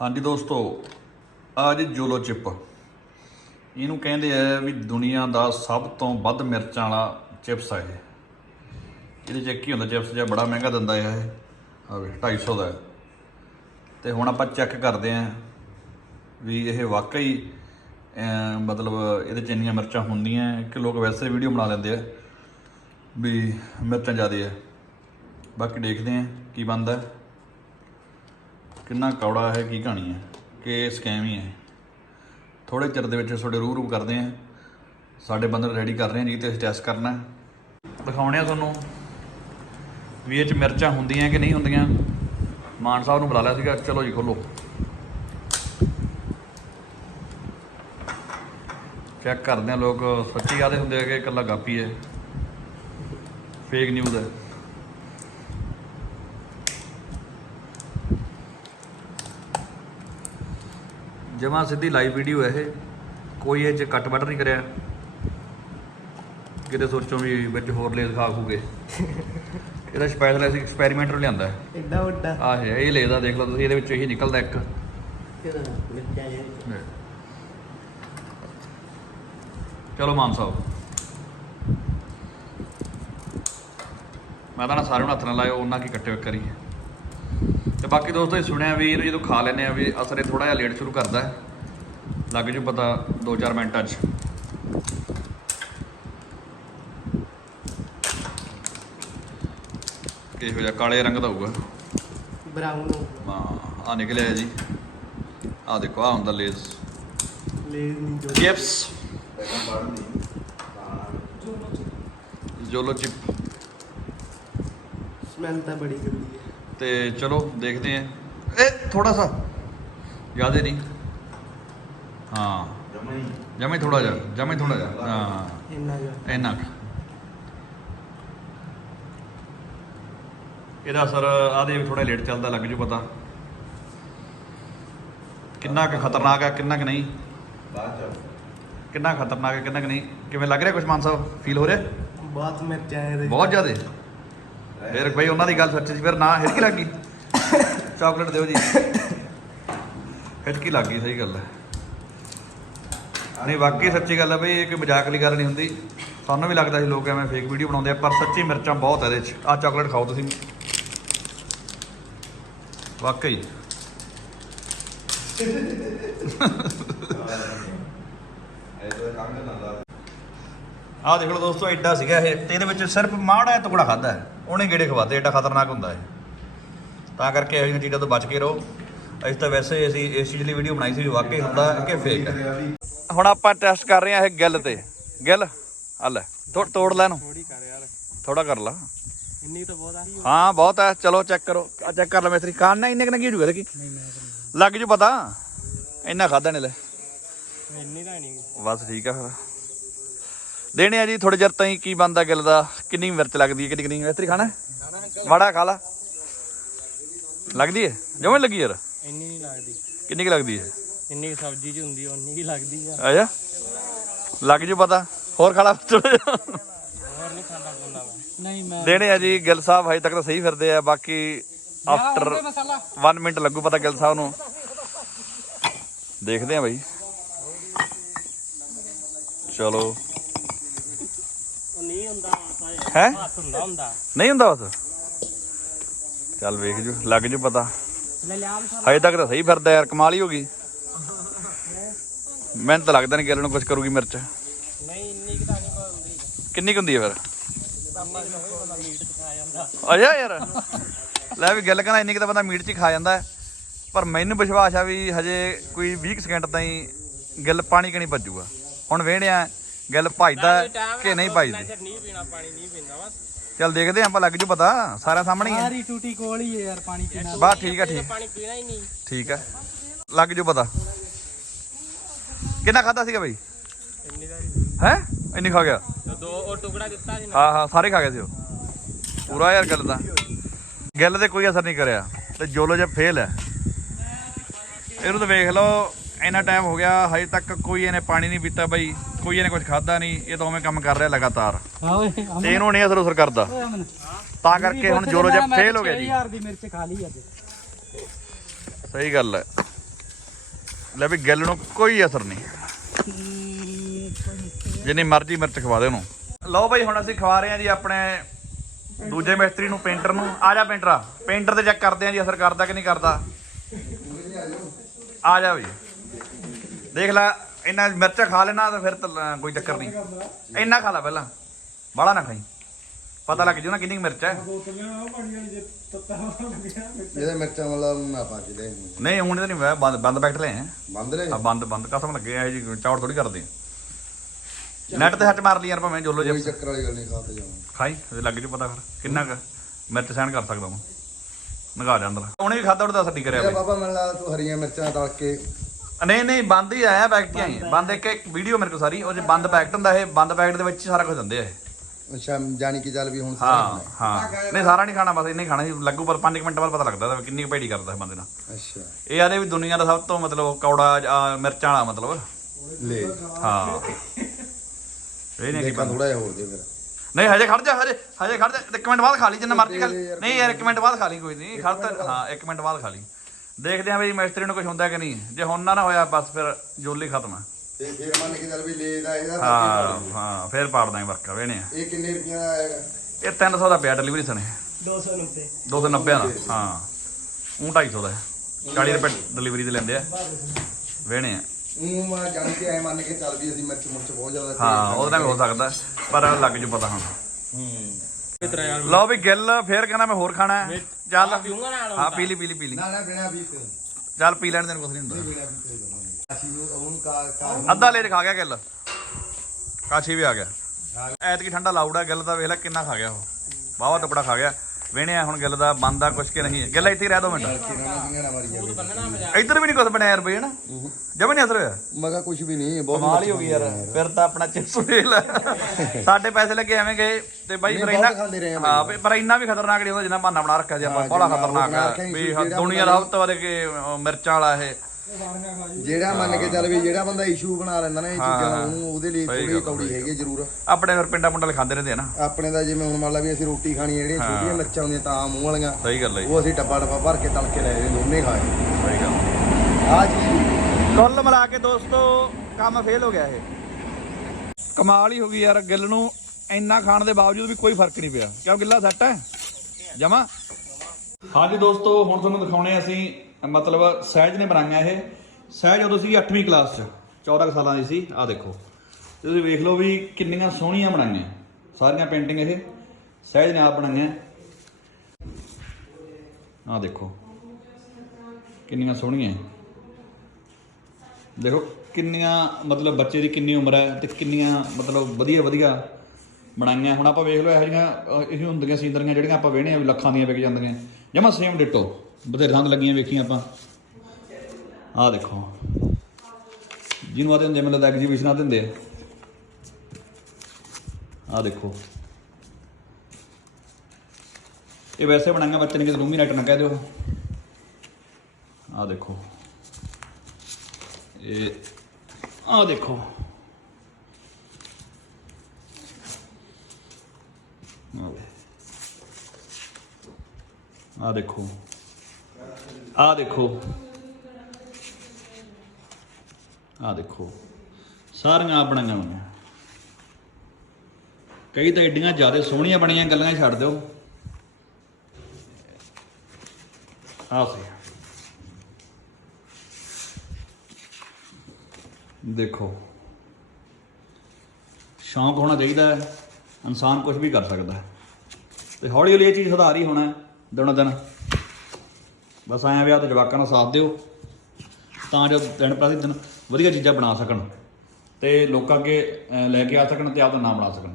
ਹਾਂਜੀ ਦੋਸਤੋ ਆ ਜੀ ਜੋਲੋ ਚਿਪ। ਇਹਨੂੰ ਕਹਿੰਦੇ ਆ ਵੀ ਦੁਨੀਆ ਦਾ ਸਭ ਤੋਂ ਵੱਧ ਮਿਰਚਾਂ ਵਾਲਾ ਚਿਪਸ ਆ ਇਹ। ਇਹਦੇ ਚ ਕੀ ਹੁੰਦਾ, ਚਿਪਸ ਜਿਹਾ ਬੜਾ ਮਹਿੰਗਾ ਦਿੰਦਾ ਆ ਇਹ। ਆ ਵੇ 250 ਦਾ ਹੈ। ਤੇ ਹੁਣ ਆਪਾਂ ਚੈੱਕ ਕਰਦੇ ਆਂ ਵੀ ਇਹ ਵਾਕਈ ਮਤਲਬ ਇਹਦੇ ਚ ਇੰਨੀਆਂ ਮਿਰਚਾਂ ਹੁੰਦੀਆਂ ਕਿ ਲੋਕ ਵੈਸੇ ਵੀਡੀਓ ਬਣਾ ਲੈਂਦੇ ਆ ਵੀ ਮਿਰਚਾਂ ਜ਼ਿਆਦੇ ਆ। ਬਾਕੀ ਦੇਖਦੇ ਆਂ ਕੀ ਬਣਦਾ। ਕਿੰਨਾ ਕੌੜਾ ਹੈ, ਕੀ ਕਹਾਣੀ ਹੈ? ਕਿ ਸਕੈਮ ਹੀ ਹੈ। ਥੋੜੇ ਚਿਰ ਦੇ ਵਿੱਚ ਤੁਹਾਡੇ ਰੂਹ ਰੂਹ ਕਰਦੇ ਆ ਸਾਡੇ ਬੰਦੇ ਰੈਡੀ ਕਰ ਰਹੇ ਆ ਜੀ, ਤੇ ਅਸੀਂ ਟੈਸਟ ਕਰਨਾ ਦਿਖਾਉਣੇ ਆ ਤੁਹਾਨੂੰ ਵੀ ਇਹ ਚ ਮਿਰਚਾਂ ਹੁੰਦੀਆਂ ਕਿ ਨਹੀਂ ਹੁੰਦੀਆਂ। ਮਾਨ ਸਾਹਿਬ ਨੂੰ ਬੁਲਾ ਲਿਆ ਸੀਗਾ। ਚਲੋ ਜੀ, ਖੋਲੋ। ਚੈੱਕ ਕਰਦੇ ਆ ਲੋਕ। ਸੱਚੀ ਆਦੇ ਹੁੰਦੇ ਆ ਕਿ ਇਕੱਲਾ ਗਾਪੀ ਹੈ। ਫੇਕ ਨਿਊਜ਼ ਹੈ। ਜਮਾ ਸਿੱਧੀ ਲਾਈਵ ਵੀਡੀਓ ਹੈ ਇਹ। ਕੋਈ ਇਹ ਚ ਕੱਟ ਵੱਟ ਨਹੀਂ ਕਰਿਆ। ਕਿਤੇ ਸੋਚੋ ਵੀ ਵਿੱਚ ਹੋਰ ਲੇਜ਼ ਖਾ ਖੂਗੇ ਇਹਦਾ ਸਪੈਸ਼ਲ ਅਸੀਂ ਐਕਸਪੈਰੀਮੈਂਟਰ ਲਿਆਂਦਾ ਹੈ। ਐਡਾ ਵੱਡਾ। ਆਹ ਹੈ ਇਹ ਲੇਜ਼ ਆ ਦੇਖ ਲਓ ਤੁਸੀਂ ਇਹਦੇ ਵਿੱਚੋਂ ਇਹੀ ਨਿਕਲਦਾ ਇੱਕ। ਚਲੋ ਮਾਨ ਸਾਹਿਬ। ਮੈਂ ਤਾਂ ਨਾ ਸਾਰਿਆਂ ਨੂੰ ਹੱਥ ਨਾਲ ਲਾਇਓ ਉਹਨਾਂ ਕੀ ਕੱਟੇ ਕਰੀ ਤੇ ਬਾਕੀ ਦੋਸਤੋ ਇਹ ਸੁਣਿਆ ਵੀ ਇਹਨੂੰ ਜਦੋਂ ਖਾ ਲੈਂਦੇ ਆ ਵੀ ਅਸਰ ਇਹ ਥੋੜਾ ਜਿਹਾ ਲੇਟ ਸ਼ੁਰੂ ਕਰਦਾ ਹੈ। ਲੱਗ ਜੂ ਪਤਾ 2-4 ਮਿੰਟਾਂ 'ਚ। ਕਿਹੋ ਜਿਹਾ ਕਾਲੇ ਰੰਗ ਦਾ ਹੋਊਗਾ। ਬਰਾਊਨ ਹਾਂ ਆ ਨਿਕਲਿਆ ਜੀ। ਆ ਦੇਖੋ ਆ ਹੁੰਦਾ ਲੇਜ਼ ਲੈ ਨਹੀਂ ਜੋ। ਚਿਪਸ ਜੋਲੋ ਚਿਪ ਸਮੈਲ ਤਾਂ ਬੜੀ ਗੰਦੀ ਹੈ। ਤੇ ਚਲੋ ਦੇਖਦੇ ਆਂ ਇਹ ਥੋੜਾ ਸਾ। ਜ਼ਿਆਦਾ ਨਹੀਂ? ਹਾਂ। ਜਮੇ ਥੋੜਾ ਜਿਹਾ ਜਮੇ ਥੋੜਾ ਜਿਹਾ। ਹਾਂ। ਇੰਨਾ ਜਿਹਾ। ਇੰਨਾ ਕੁ। ਇਹਦਾ ਅਸਰ ਆਦੇ ਥੋੜਾ ਲੇਟ ਚੱਲਦਾ ਲੱਗ ਜੂ ਪਤਾ। ਕਿੰਨਾ ਕੁ ਖਤਰਨਾਕ ਹੈ ਕਿੰਨਾ ਕੁ ਨਹੀਂ? ਕਿੰਨਾ ਖਤਰਨਾਕ ਹੈ ਕਿੰਨਾ ਕੁ ਨਹੀਂ? ਕਿਵੇਂ ਲੱਗ ਰਿਹਾ ਕੁਛ ਮਾਨ ਸਾਹਿਬ? ਫੀਲ ਹੋ ਰਿਹਾ? ਬਹੁਤ ਮਿਰਚਾਂ ਇਹਦੇ ਚ। ਬਹੁਤ ਜ਼ਿਆਦੇ। ਫਿਰ ਬਈ ਉਹਨਾਂ ਦੀ ਗੱਲ ਸੱਚੀ ਸੀ, ਫਿਰ ਨਾ ਹਿਰਕੀ ਲੱਗ ਗਈ? ਚਾਕਲੇਟ ਦਿਓ ਜੀ। ਹਿਰਕੀ ਲੱਗ ਗਈ, ਸਹੀ ਗੱਲ ਹੈ। ਨਹੀਂ, ਵਾਕਈ ਸੱਚੀ ਗੱਲ ਹੈ ਬਈ, ਇਹ ਕੋਈ ਮਜ਼ਾਕ ਵਾਲੀ ਗੱਲ ਨਹੀਂ ਹੁੰਦੀ। ਸਾਨੂੰ ਵੀ ਲੱਗਦਾ ਸੀ ਲੋਕ ਐਵੇਂ ਫੇਕ ਵੀਡੀਓ ਬਣਾਉਂਦੇ ਆ, ਪਰ ਸੱਚੀ ਮਿਰਚਾਂ ਬਹੁਤ ਹੈ ਇਹਦੇ 'ਚ ਆਹ ਚਾਕਲੇਟ ਖਾਓ ਤੁਸੀਂ। ਵਾਕਈ। ਆਹ ਦੇਖ ਲਓ ਦੋਸਤੋ, ਐਡਾ ਸੀਗਾ ਇਹ। ਤੇ ਇਹਦੇ ਵਿੱਚ ਸਿਰਫ ਮਾੜਾ ਜਿਹਾ ਟੁਕੜਾ ਖਾਦਾ ਹੈ। ਉਹਨੇ ਗੇੜੇ ਖਵਾਤੇ ਐਡਾ ਖਤਰਨਾਕ ਹੁੰਦਾ ਹੈ ਤਾਂ ਕਰਕੇ ਇਹੋ ਜਿਹੀਆਂ ਚੀਜ਼ਾਂ ਤੋਂ ਬਚ ਕੇ ਰਹੋ। ਅਸੀਂ ਤਾਂ ਵੈਸੇ ਅਸੀਂ ਇਸ ਚੀਜ਼ ਲਈ ਵੀਡੀਓ ਬਣਾਈ ਸੀ ਵਾਕਈ ਹੁੰਦਾ ਕਿ ਫੇਕ ਹੈ। ਹੁਣ ਆਪਾਂ ਟੈਸਟ ਕਰ ਰਹੇ ਹਾਂ ਇਹ ਗਿੱਲ ਤੇ। ਗਿੱਲ ਆ ਲੈ ਤੋੜ ਲੈ ਨੂੰ ਥੋੜੀ ਕਰ ਯਾਰ। ਥੋੜਾ ਕਰ ਲਾ। ਇੰਨੀ ਤਾਂ ਬਹੁਤ ਆ। ਹਾਂ ਬਹੁਤ ਹੈ ਚਲੋ ਚੈੱਕ ਕਰੋ। ਆ ਚੈੱਕ ਕਰ ਲੈ ਮੇਰੀ ਖਾਣ ਨਾ ਇੰਨੇ ਕਿੰਨਾ ਕੀ? ਹੋ ਜੂਗਾ ਮੈਂ ਲੱਗ ਜੂ ਪਤਾ। ਇੰਨਾ ਖਾਦਾ ਨੇ ਲੈ। ਇੰਨੀ ਤਾਂ ਨਹੀਂ ਬਸ ਠੀਕ ਆ ਫਿਰ। ਦੇਣੇ ਆ ਜੀ ਥੋੜੇ ਚਿਰ ਤਾਈਂ ਕੀ ਬੰਦਾ ਗਿੱਲ ਦਾ? ਕਿੰਨੀ ਮਿਰਚ ਲੱਗਦੀ ਹੈ ਕਿੰਨੀ ਕਿੰਨੀ ਇਸਤਰੀ ਖਾਣਾ? ਮਾੜਾ ਖਾ ਲਾ। ਲੱਗਦੀ ਹੈ? ਨੀ ਲੱਗੀ ਯਾਰ। ਇੰਨੀ ਨਹੀਂ ਲੱਗਦੀ। ਕਿੰਨੀ ਕੁ ਲੱਗਦੀ ਹੈ? ਇੰਨੀ ਕੁ ਸਬਜ਼ੀ ਚ ਹੁੰਦੀ ਓਨੀ ਹੀ ਲੱਗਦੀ ਆ। ਆਜਾ ਲੱਗ ਜੂ ਪਤਾ। ਹੋਰ ਖਾ ਲਾ। ਥੋੜਾ ਜਿਹਾ ਹੋਰ ਨਹੀਂ ਖਾਂਦਾ ਕੋਲਾ ਮੈਂ ਨਹੀਂ ਮੈਂ ਦੇਣੇ ਆ ਜੀ ਗਿੱਲ ਸਾਹਿਬ ਹਜੇ ਤੱਕ ਤਾਂ ਸਹੀ ਫਿਰਦੇ ਆ। ਬਾਕੀ ਆਫਟਰ ਮਸਾਲਾ। 1 ਮਿੰਟ ਲੱਗੂ ਪਤਾ ਗਿੱਲ ਸਾਹਿਬ ਨੂੰ। ਦੇਖਦੇ ਆ ਬਾਈ। ਚਲੋ। ਹੈ? ਹੱਥ ਹੁੰਦਾ ਹੁੰਦਾ। ਨਹੀਂ ਹੁੰਦਾ ਬਸ। ਚੱਲ ਵੇਖ ਜੂ ਲੱਗ ਜੂ ਪਤਾ। ਹਜੇ ਤੱਕ ਤਾਂ ਸਹੀ ਫਿਰਦਾ ਯਾਰ ਕਮਾਲ ਹੀ ਹੋ ਗਈ। ਮੈਨੂੰ ਤਾਂ ਲੱਗਦਾ ਨਹੀਂ ਗਿੱਲ ਨੂੰ ਕੁਝ ਕਰੂਗੀ ਮਿਰਚ। ਨਹੀਂ ਇੰਨੀ ਕਿ ਤਾਂ ਨਹੀਂ ਹੁੰਦੀ। ਕਿੰਨੀ ਕੁ ਹੁੰਦੀ ਹੈ ਫਿਰ? ਅਜਾ ਯਾਰ। ਲੈ ਵੀ ਗੱਲ ਕਹਿੰਦਾ ਇੰਨੀ ਕਿ ਤਾਂ ਬੰਦਾ ਮੀਟ ਚ ਖਾ ਜਾਂਦਾ। ਪਰ ਮੈਨੂੰ ਵਿਸ਼ਵਾਸ ਆ ਵੀ ਹਜੇ ਕੋਈ 20 ਸਕਿੰਟ ਤਾਈਂ ਗਿੱਲ ਪਾਣੀ ਕਿ ਨਹੀਂ ਭੱਜੂਗਾ ਹੁਣ ਵੇਹਣਿਆ ਗਿੱਲ ਭਜਦਾ ਹੈ ਕਿ ਨਹੀਂ ਭਜਦੀ? ਨਹੀਂ ਪੀਣਾ ਪਾਣੀ ਨਹੀਂ ਪੀਂਦਾ ਬਸ। ਚੱਲ ਦੇਖਦੇ ਹਾਂ ਆਪਾਂ ਲੱਗ ਜੂ ਪਤਾ ਸਾਰਾ ਸਾਹਮਣੇ ਹੀ ਹੈ ਸਾਰੀ ਟੂਟੀ ਕੋਲ ਹੀ ਹੈ ਯਾਰ ਪਾਣੀ ਪੀਣਾ ਬਸ ਠੀਕ ਹੈ ਠੀਕ। ਪਾਣੀ ਪੀਣਾ ਹੀ ਨਹੀਂ। ਠੀਕ ਹੈ ਲੱਗ ਜੂ ਪਤਾ। ਕਿੰਨਾ ਖਾਦਾ ਸੀਗਾ ਬਈ? ਇੰਨੀ ਦਾ ਹੈ? ਇੰਨੀ ਖਾ ਗਿਆ? ਤੇ ਦੋ ਉਹ ਟੁਕੜਾ ਦਿੱਤਾ ਸੀ ਹਾਂ ਹਾਂ ਸਾਰੇ ਖਾ ਗਏ ਸੀ ਉਹ। ਪੂਰਾ ਯਾਰ ਗੱਲ ਦਾ ਗੱਲ ਤੇ ਕੋਈ ਅਸਰ ਨਹੀਂ ਕਰਿਆ। ਤੇ ਜੋਲੋ ਜੇ ਫੇਲ ਹੈ। ਇਹਨੂੰ ਤਾਂ ਵੇਖ ਲਓ ਇੰਨਾ ਟਾਈਮ ਹੋ ਗਿਆ ਹਜੇ ਤੱਕ ਕੋਈ ਇਹਨੇ ਪਾਣੀ ਨਹੀਂ ਪੀਤਾ ਬਈ ਕੋਈ ਇਹਨੇ ਕੁਝ ਖਾਦਾ ਨਹੀਂ ਇਹ ਤਾਂ ਉਵੇਂ ਕੰਮ ਕਰ ਰਿਹਾ ਲਗਾਤਾਰ। ਤੇ ਇਹਨੂੰ ਨਹੀਂ ਅਸਰ ਉਸਰ ਕਰਦਾ। ਤਾਂ ਕਰਕੇ ਹੁਣ ਜੋਲੋ ਜੇ ਫੇਲ ਹੋ ਗਿਆ ਜੀ। 6000 ਦੀ ਮਿਰਚ ਖਾ ਲਈ ਅੱਜ। ਸਹੀ ਗੱਲ ਹੈ। ਲੈ ਵੀ ਗਿੱਲ ਨੂੰ ਕੋਈ ਅਸਰ ਨਹੀਂ। ਜਿੰਨੀ ਮਰਜ਼ੀ ਮਿਰਚ ਖਵਾ ਦੇ ਉਹਨੂੰ। ਲਓ ਬਈ ਹੁਣ ਅਸੀਂ ਖਵਾ ਰਹੇ ਹਾਂ ਜੀ ਆਪਣੇ ਦੂਜੇ ਮਿਸਤਰੀ ਨੂੰ ਪੇਂਟਰ ਨੂੰ। ਆ ਜਾ ਪੇਂਟਰਾ ਪੇਂਟਰ ਤੇ ਚੈੱਕ ਕਰਦੇ ਹਾਂ ਜੀ ਅਸਰ ਕਰਦਾ ਕਿ ਨਹੀਂ ਕਰਦਾ। ਆ ਜਾ ਬਈ। ਦੇਖ ਲੈ ਇੰਨਾ ਮਿਰਚ ਖਾ ਲੈਣਾ ਤਾਂ ਫਿਰ ਤਾਂ ਕੋਈ ਚੱਕਰ ਨਹੀਂ। ਇੰਨਾ ਖਾ ਲੈ ਪਹਿਲਾਂ ਬਾਹਲਾ ਨਾ ਖਾਈ। ਪਤਾ ਲੱਗ ਜੂ ਨਾ ਕਿੰਨੀ ਕੁ ਮਿਰਚ ਹੈ। ਇਹਦੇ ਮਿਰਚਾਂ ਵਾਲਾ ਨਾ ਪਾ ਕੇ ਦੇ ਨਹੀਂ ਹੁਣ ਤਾਂ ਨਹੀਂ ਬੰਦ ਬੰਦ ਪੈਕਟ ਲੈ ਬੰਦ ਆ ਬੰਦ ਬੰਦ ਕਸਮ ਲੱਗੇ ਆ ਜੀ ਚੌੜ ਥੋੜੀ ਕਰਦੇ। ਨੈਟ ਤੇ ਹੱਟ ਮਾਰ ਲਈ ਯਾਰ ਭਾਵੇਂ ਜੋਲੋ ਕੋਈ ਜੇ ਚੱਕਰ ਵਾਲੀ ਗੱਲ ਨਹੀਂ ਖਾਤੇ ਜਾਵਾਂ ਖਾਈ ਤੇ ਲੱਗ ਜੂ ਪਤਾ ਫਿਰ ਕਿੰਨਾ ਕੁ ਮਿਰਚ ਸਹਿਣ ਕਰ ਸਕਦਾ ਮੈਂ। ਨਗਾ ਜਾ ਅੰਦਰ। ਉਹਨੇ ਵੀ ਖਾਦਾ ਉਹਦਾ ਸੱਡੀ ਕਰਿਆ ਇਹ ਬਾਬਾ ਮੈਨੂੰ ਲਾ ਤੂੰ ਹਰੀਆਂ ਮਿਰਚਾਂ ਤਲ ਕੇ ਨਹੀਂ ਨਹੀਂ ਬੰਦ ਹੀ ਆਇਆ ਪੈਕਟ ਹੀ। ਆਈ ਬੰਦ ਇੱਕ ਇੱਕ ਵੀਡੀਓ ਮੇਰੇ ਕੋਲ ਸਾਰੀ ਉਹ ਚ ਬੰਦ ਪੈਕਟ ਹੁੰਦਾ ਇਹ ਬੰਦ ਪੈਕਟ ਦੇ ਵਿੱਚ ਹੀ ਸਾਰਾ ਕੁਝ ਦਿੰਦੇ ਆ ਇਹ। ਅੱਛਾ ਜਾਨੀ ਕਿ ਚੱਲ ਵੀ ਹੁਣ ਹਾਂ ਹਾਂ ਨਹੀਂ ਸਾਰਾ ਨਹੀਂ ਖਾਣਾ ਬਸ ਇੰਨਾ ਹੀ ਖਾਣਾ ਸੀ। ਲੱਗੂ ਪਰ 5 ਮਿੰਟ ਬਾਅਦ ਪਤਾ ਲੱਗਦਾ ਤਾਂ ਕਿੰਨੀ ਕੁ ਭੇੜੀ ਕਰਦਾ ਇਹ ਬੰਦੇ ਨਾਲ। ਅੱਛਾ। ਇਹ ਆਦੇ ਵੀ ਦੁਨੀਆ ਦਾ ਸਭ ਤੋਂ ਮਤਲਬ ਕੌੜਾ ਮਿਰਚਾਂ ਵਾਲਾ ਮਤਲਬ। ਲੈ। ਹਾਂ। ਇਹ ਨਹੀਂ ਕਿ ਦੇਖਾਂ ਥੋੜਾ ਜਿਹਾ ਹੋਰ ਦੇ ਫਿਰ। ਨਹੀਂ ਹਜੇ ਖੜ ਜਾ ਹਜੇ ਹਜੇ ਖੜ ਜਾ। ਇੱਕ ਮਿੰਟ ਬਾਅਦ ਖਾ ਲਈ ਜਿੰਨਾ ਮਰਜ਼ੀ ਖਾ ਲਈ। ਨਹੀਂ ਯਾਰ ਇੱਕ ਮਿੰਟ ਬਾਅਦ ਖਾ ਲਈ ਕੋਈ ਨਹੀਂ। ਖੜ ਤਾਂ ਹਾਂ ਇੱਕ ਮਿੰਟ ਬਾਅਦ ਖਾ ਲਈ। ਦੇਖਦੇ ਆਂ ਵੀ ਮਿਸਤਰੀ ਨੂੰ ਕੁਝ ਹੁੰਦਾ ਕਿ ਨਹੀਂ। ਜੇ ਹੁਣ ਨਾ ਨਾ ਹੋਇਆ ਬਸ ਫਿਰ ਜੋਲੀ ਖਤਮ ਆ ਤੇ ਫਿਰ ਮੰਨ ਕੇ ਚੱਲ ਵੀ ਲੈ ਦਾ ਇਹਦਾ ਹਾਂ ਹਾਂ ਫਿਰ ਪਾੜ ਦਾਂਗੇ ਵਰਕਾ ਵੇਣੇ ਆ। ਇਹ ਕਿੰਨੇ ਰੁਪਈਆ ਦਾ ਆਏਗਾ? ਇਹ 300 ਦਾ ਪਿਆ ਡਿਲੀਵਰੀ ਸਣੇ। 290 290 ਦਾ ਹਾਂ। ਉਹ 250 ਦਾ ਹੈ। 40 ਰੁਪਏ ਡਿਲੀਵਰੀ ਦੇ ਲੈਂਦੇ ਆ। ਵੇਣੇ ਆ। ਉਹ ਮੈਂ ਜਾਣ ਕੇ ਆਏ ਮੰਨ ਕੇ ਚੱਲ ਵੀ ਅਸੀਂ ਮਿਰਚ ਮੁਰਚ ਬਹੁਤ ਜ਼ਿਆਦਾ ਹਾਂ ਉਹਦੇ ਨਾਲ ਵੀ ਹੋ ਸਕਦਾ ਪਰ ਲੱਗ ਜੂ ਪਤਾ ਹੁਣ। ਹੂੰ। ਲਓ ਵੀ ਗਿੱਲ ਫੇਰ ਕਹਿੰਦਾ ਮੈਂ ਹੋਰ ਖਾਣਾ ਹੈ। ਚੱਲ ਪੀਊਂਗਾ ਨਾਲ ਹਾਂ ਪੀ ਲਈ ਪੀ ਲਈ ਪੀ ਲਈ ਨਾ ਨਾ ਬਿਨਾ ਵੀ ਤੇ। ਚੱਲ ਪੀ ਲੈਣ ਦੇ ਕੁਝ ਨਹੀਂ ਹੁੰਦਾ। ਬਿਨਾ ਵੀ ਤੇ ਬਣਾਉਣੀ ਅਸੀਂ ਨੂੰ ਉਹਨੂੰ ਕਾ ਕਾ ਅੱਧਾ ਲੇਟ ਖਾ ਗਿਆ ਗਿੱਲ। ਕਾਛੀ ਵੀ ਆ ਗਿਆ। ਐਤਕੀ ਠੰਡਾ ਲਾਊੜਾ ਗਿੱਲ ਦਾ ਵੇਖ ਲੈ ਕਿੰਨਾ ਖਾ ਗਿਆ ਉਹ। ਬਾਵਾ ਟੁਕੜਾ ਖਾ ਗਿਆ। ਵੇਣਿਆ ਹੁਣ ਗਿੱਲ ਦਾ ਬੰਦਾ ਕੁਛ ਕਿ ਨਹੀਂ। ਗਿੱਲ ਇੱਥੇ ਹੀ ਰਹਿ ਦੋ ਮਿੰਟ। ਇੱਧਰ ਵੀ ਨਹੀਂ ਕੁਝ ਬਣਿਆ ਬਈ ਹਨਾ? ਜਮੇ ਨਹੀਂ ਅਸਰ ਹੋਇਆ? ਮਗਾ ਕੁਝ ਵੀ ਨਹੀਂ ਬਹੁਤ ਕਮਾਲ ਹੀ ਹੋ ਗਈ ਯਾਰ। ਫਿਰ ਤਾਂ ਆਪਣਾ ਚਿਪਸ ਵੇਖ ਲੈ। ਸਾਡੇ ਪੈਸੇ ਲੱਗੇ ਐਵੇਂ ਗਏ ਤੇ ਬਾਈ ਫਿਰ ਇੰਨਾ ਖਾਂਦੇ ਰਹੇ ਆ ਹਾਂ ਵੀ ਪਰ ਇੰਨਾ ਵੀ ਖਤਰਨਾਕ ਨਹੀਂ ਹੁੰਦਾ ਜਿੰਨਾ ਬਹਾਨਾ ਬਣਾ ਰੱਖਿਆ ਸੀ ਆਪਾਂ। ਬੜਾ ਖਤਰਨਾਕ ਸੀ, ਵੀ ਦੁਨੀਆ ਦਾ ਵੱਧ ਕੇ ਅਹ, ਮਿਰਚਾਂ ਵਾਲਾ ਇਹ ਜਿਹੜਾ ਮੰਨ ਕੇ ਚੱਲ ਵੀ ਜਿਹੜਾ ਬੰਦਾ ਇਸ਼ੂ ਬਣਾ ਲੈਂਦਾ ਨਾ ਇਹ ਚੀਜ਼ਾਂ ਦਾ, ਉਹਨੂੰ ਉਹਦੇ ਲਈ ਥੋੜੀ ਕੌੜੀ ਹੈਗੀ ਜ਼ਰੂਰ। ਆਪਣੇ ਫਿਰ ਪਿੰਡਾਂ ਪੁੰਡਾਂ ਖਾਂਦੇ ਰਹਿੰਦੇ ਆ ਨਾ। ਆਪਣੇ ਦਾ ਜਿਵੇਂ ਹੁਣ ਮੰਨ ਲਾ ਵੀ ਅਸੀਂ ਰੋਟੀ ਖਾਣੀ ਹੈ, ਜਿਹੜੀਆਂ ਛੋਟੀਆਂ ਮਿਰਚਾਂ ਹੁੰਦੀਆਂ ਤਾਂ ਮੂੰਹ ਵਾਲੀਆਂ ਸਹੀ ਗੱਲ ਹੈ ਉਹ ਅਸੀਂ ਡੱਬਾ ਡੱਬਾ ਭਰ ਕੇ ਤਲ ਕੇ ਲੈ ਜਾਂਦੇ ਦੋਨੇ ਖਾਏ ਸਹੀ ਗੱਲ ਆ। ਚੀਜ਼ ਕੁੱਲ ਮਿਲਾ ਕੇ ਦੋਸਤੋ ਕੰਮ ਫੇਲ ਹੋ ਗਿਆ ਇਹ। ਕਮਾਲ ਹੀ ਹੋ ਗਈ ਯਾਰ ਗਿੱਲ ਨੂੰ ਇੰਨਾ ਖਾਣ ਦੇ ਬਾਵਜੂਦ ਵੀ ਕੋਈ ਫ਼ਰਕ ਨਹੀਂ ਪਿਆ। ਕਿਉਂ ਗਿੱਲਾ ਸੈੱਟ ਹੈ? ਜਮਾ। ਹਾਂਜੀ ਦੋਸਤੋ ਹੁਣ ਤੁਹਾਨੂੰ ਦਿਖਾਉਣੇ ਅਸੀਂ ਮਤਲਬ ਸਹਿਜ ਨੇ ਬਣਾਈਆਂ ਇਹ। ਸਹਿਜ ਉਦੋਂ ਸੀ 8ਵੀਂ ਕਲਾਸ 'ਚ 14 ਕੁ ਸਾਲਾਂ ਦੀ ਸੀ ਆਹ ਦੇਖੋ। ਤੇ ਤੁਸੀਂ ਵੇਖ ਲਓ ਵੀ ਕਿੰਨੀਆਂ ਸੋਹਣੀਆਂ ਬਣਾਈਆਂ ਸਾਰੀਆਂ ਪੇਂਟਿੰਗ ਇਹ। ਸਹਿਜ ਨੇ ਆਪ ਬਣਾਈਆਂ। ਆਹ ਦੇਖੋ ਕਿੰਨੀਆਂ ਸੋਹਣੀਆਂ। ਦੇਖੋ ਕਿੰਨੀਆਂ ਮਤਲਬ ਬੱਚੇ ਦੀ ਕਿੰਨੀ ਉਮਰ ਹੈ ਤੇ ਕਿੰਨੀਆਂ ਮਤਲਬ ਵਧੀਆ ਵਧੀਆ ਬਣਾਈਆਂ। ਹੁਣ ਆਪਾਂ ਵੇਖ ਲਓ ਇਹੋ ਜਿਹੀਆਂ ਅਹ, ਇਹ ਹੁੰਦੀਆਂ ਸੀਨਰੀਆਂ ਜਿਹੜੀਆਂ ਆਪਾਂ ਵੇਹਣੇ ਆ ਵੀ ਲੱਖਾਂ ਦੀਆਂ ਵਿਕ ਜਾਂਦੀਆਂ। ਜਮਾ ਸੇਮ ਡਿਟੋ ਬਥੇਰੇ ਸੰਦ ਲੱਗੀਆਂ ਵੇਖੀਆਂ ਆਪਾਂ। ਆਹ ਦੇਖੋ। ਜਿਹਨੂੰ ਆਦੇ ਹੁੰਦੇ ਮੈਨੂੰ ਲੱਗਦਾ ਐਗਜੀਬਿਸ਼ਨ ਦਿੰਦੇ ਆ ਆਹ ਦੇਖੋ। ਇਹ ਵੈਸੇ ਬਣਾਈਆਂ ਬੱਚੇ ਨੇ, ਕਿਤੇ ਰੂਮੀ ਨਾਈਟ ਨਾ ਕਹਿ ਦਿਓ। ਆਹ ਦੇਖੋ। ਇਹ, ਆਹ ਦੇਖੋ। ਆਹ ਆਹ ਦੇਖੋ। ਆਹ ਦੇਖੋ। ਆਹ ਦੇਖੋ। ਸਾਰੀਆਂ ਆਪ ਹੋਈਆਂ। ਕਈ ਤਾਂ ਏਡੀਆਂ ਜ਼ਿਆਦਾ ਸੋਹਣੀਆਂ ਬਣੀਆਂ ਗੱਲਾਂ ਛੱਡ ਦਿਓ। ਆਹ ਸੀ। ਦੇਖੋ। ਸ਼ੌਂਕ ਹੋਣਾ ਚਾਹੀਦਾ ਹੈ। ਇਨਸਾਨ ਕੁਝ ਵੀ ਕਰ ਸਕਦਾ ਹੈ। ਤੇ ਹੌਲੀ ਹੌਲੀ ਇਹ ਚੀਜ਼ ਸੁਧਾਰ ਹੀ ਹੋਣਾ ਹੈ, ਦਿਨੋਂ ਦਿਨ। ਬਸ ਆਇਆ ਵਿਆਹ ਤੇ ਜਵਾਕਾਂ ਨੂੰ ਸਾਥ ਦਿਓ। ਤਾਂ ਜੋ ਦਿਨ ਪ੍ਰਤੀ ਦਿਨ ਵਧੀਆ ਚੀਜ਼ਾਂ ਬਣਾ ਸਕਣ ਤੇ ਲੋਕਾਂ ਅੱਗੇ ਲੈ ਕੇ ਆ ਸਕਣ ਤੇ ਆਪਦਾ ਨਾਮ ਬਣਾ ਸਕਣ।